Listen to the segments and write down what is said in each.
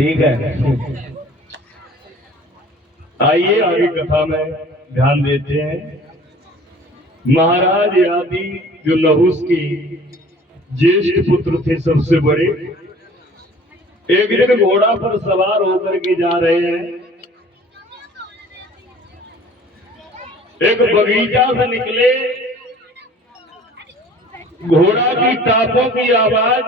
ठीक है, आइए आगे कथा में ध्यान देते हैं। महाराज आदि जो नहुस के ज्येष्ठ पुत्र थे, सबसे बड़े, एक दिन घोड़ा पर सवार होकर के जा रहे हैं। एक बगीचा से निकले, घोड़ा की टापों की आवाज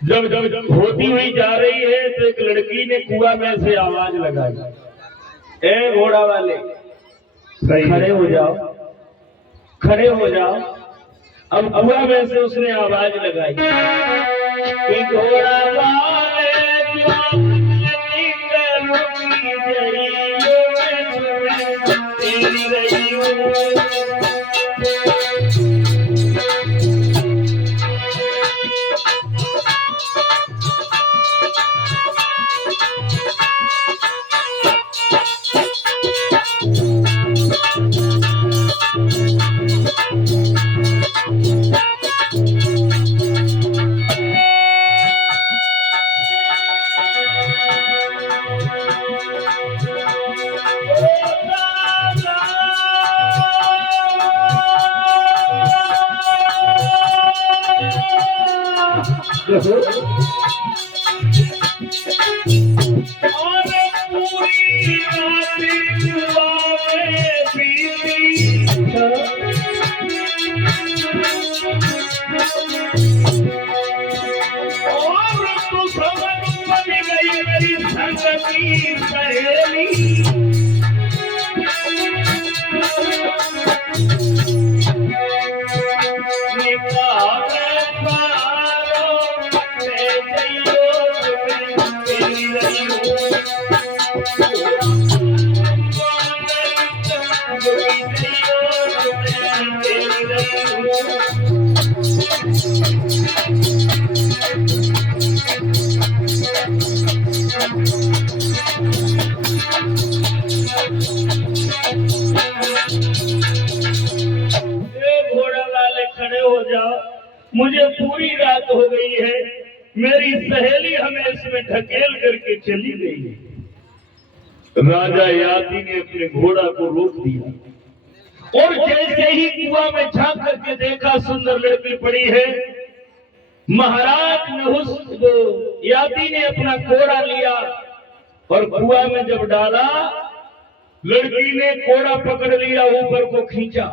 जब जब होती हुई जा रही है तो एक लड़की ने कुआं में से आवाज लगाई, ए घोड़ा वाले खड़े हो जाओ, खड़े हो जाओ। अब कुआं में से उसने आवाज लगाई कि घोड़ा वाले मुझे पूरी रात हो गई है, मेरी सहेली हमें इसमें ढकेल करके चली गई है। राजा याति ने अपने घोड़ा को रोक दिया और जैसे ही कुआं में झांक करके देखा, सुंदर लड़की पड़ी है। महाराज नहुस याति ने अपना कोड़ा लिया और कुआं में जब डाला, लड़की ने कोड़ा पकड़ लिया, ऊपर को खींचा।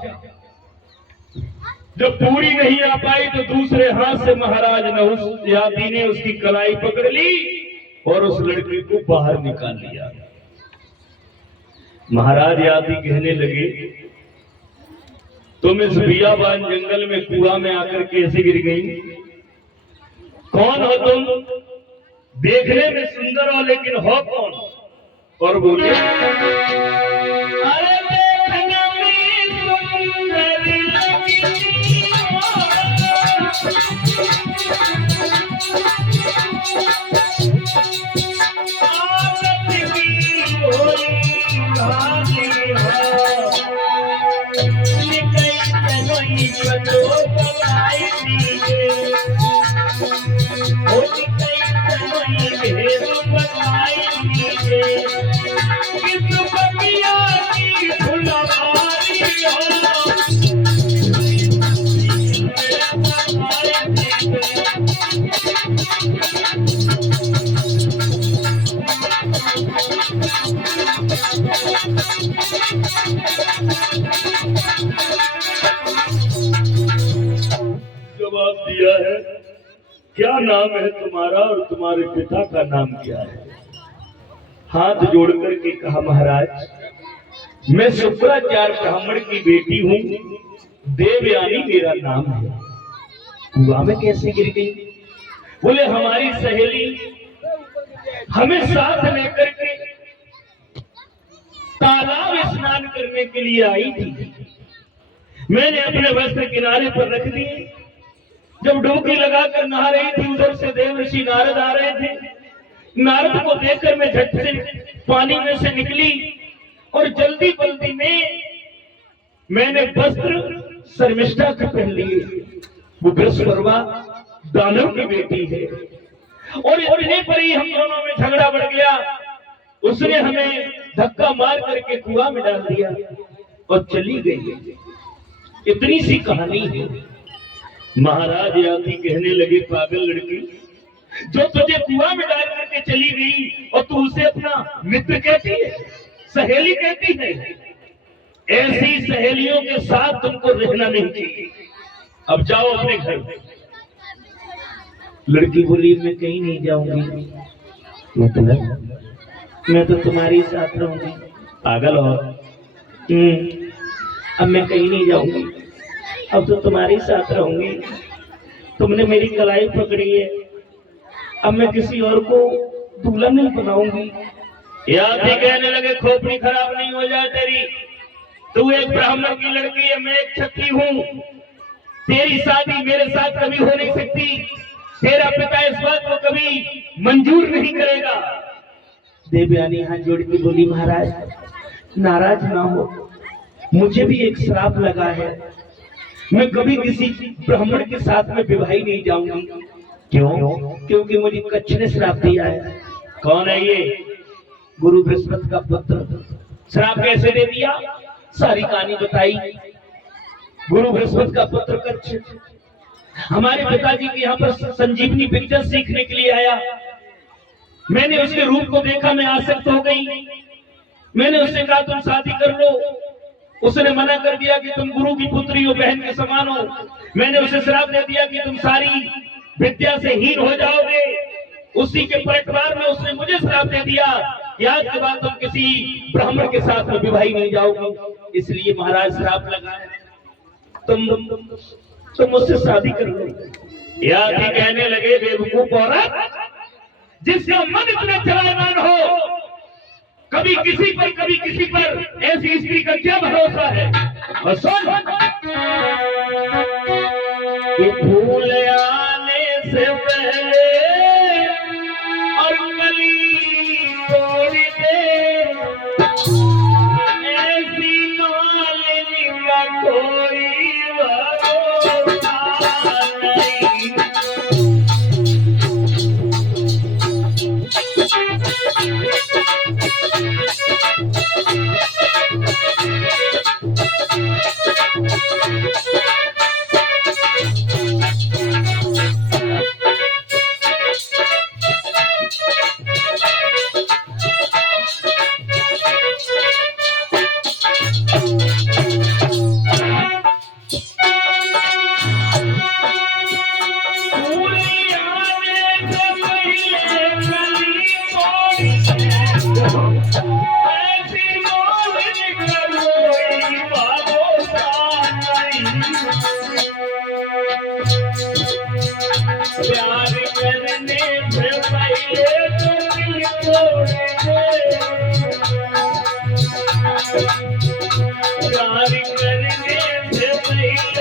जब पूरी नहीं आ पाई तो दूसरे हाथ से महाराज नहुस याति ने उसकी कलाई पकड़ ली और उस लड़की को बाहर निकाल लिया। महाराज याति कहने लगे, तुम इस बियाबान जंगल में कुआं में आकर कैसे गिर गई? कौन हो तुम? देखने में सुंदर हो लेकिन हो कौन? और बोले, अरे देखने में सुंदर जवाब दिया है, क्या नाम है तुम्हारा और तुम्हारे पिता का नाम क्या है? हाथ जोड़ करके कहा, महाराज मैं शुक्राचार्य ब्राह्मण की बेटी हूँ, देवयानी मेरा नाम है। कुआं में कैसे गिर गई? बोले, हमारी सहेली हमें साथ लेकर के तालाब स्नान करने के लिए आई थी। मैंने अपने वस्त्र किनारे पर रख दिए। जब डुबकी लगाकर नहा रही थी, उधर से देवर्षि नारद आ रहे थे। नारद को देखकर मैं झट से पानी में से निकली और जल्दी बल्दी में मैंने वस्त्र शर्मिष्ठा के पहन लिए। वो बृहस्पति दानव की बेटी है। और इतने पर ही हम दोनों में झगड़ा बढ़ गया। उसने हमें धक्का मार करके कुआं में डाल दिया और चली गई। इतनी सी कहानी है। महाराज याती कहने लगे, पागल लड़की, जो तुझे कुआं में डाल करके चली गई और तू उसे अपना मित्र कहती है, सहेली कहती है, ऐसी सहेलियों के साथ तुमको रहना नहीं चाहिए। अब जाओ अपने घर। लड़की बोली, मैं कहीं नहीं जाऊंगी। मतलब मैं तो तुम्हारे साथ रहूंगी। पागल हो? अब मैं कहीं नहीं जाऊंगी, अब तो तुम्हारे साथ रहूंगी। तुमने मेरी कलाई पकड़ी है, अब मैं किसी और को दूल्हा नहीं बनाऊंगी। याद ही कहने लगे, खोपड़ी खराब नहीं हो जाए तेरी। तू एक ब्राह्मण की लड़की है, मैं एक क्षत्रिय हूँ। तेरी शादी मेरे साथ कभी हो नहीं सकती। तेरा पिता इस बात को कभी मंजूर नहीं करेगा। देवयानी हाथ जोड़ के बोली, महाराज नाराज ना हो, मुझे भी एक श्राप लगा है। मैं कभी किसी ब्राह्मण के साथ में विवाही नहीं जाऊंगी। क्यों? क्योंकि मुझे कच्छ ने श्राप दिया है। कौन है ये? गुरु बृहस्पति का पुत्र। श्राप कैसे दे दिया? सारी कहानी बताई। गुरु बृहस्पति का पुत्र कच्छ हमारे पिताजी के यहाँ पर संजीवनी पिक्चर सीखने के लिए आया। मैंने उसके रूप को देखा, मैं आसक्त हो गई। मैंने उससे कहा, तुम शादी कर लो। उसने मना कर दिया कि तुम गुरु की पुत्री हो, बहन के समान हो। मैंने उसे श्राप दे दिया कि तुम सारी विद्या से हीन हो जाओगे। उसी के पलटवार में उसने मुझे श्राप दे दिया कि आज के बाद तुम किसी ब्राह्मण के साथ में विवाही नहीं जाओगे। इसलिए महाराज श्राप लगा है, तुम मुझसे शादी कर लो। याद ही कहने लगे, बेवकूफ औरत, जिसका मन इतना चलायमान हो, कभी किसी पर ऐसी स्त्री का क्या भरोसा है। और सुन, ये फूल आने से पहले और कली तोड़ दे, ऐसी मालिनी का कोई भरोसा नहीं। प्यार करने से पहले तो दिल तोड़ दे, प्यार करने से पहले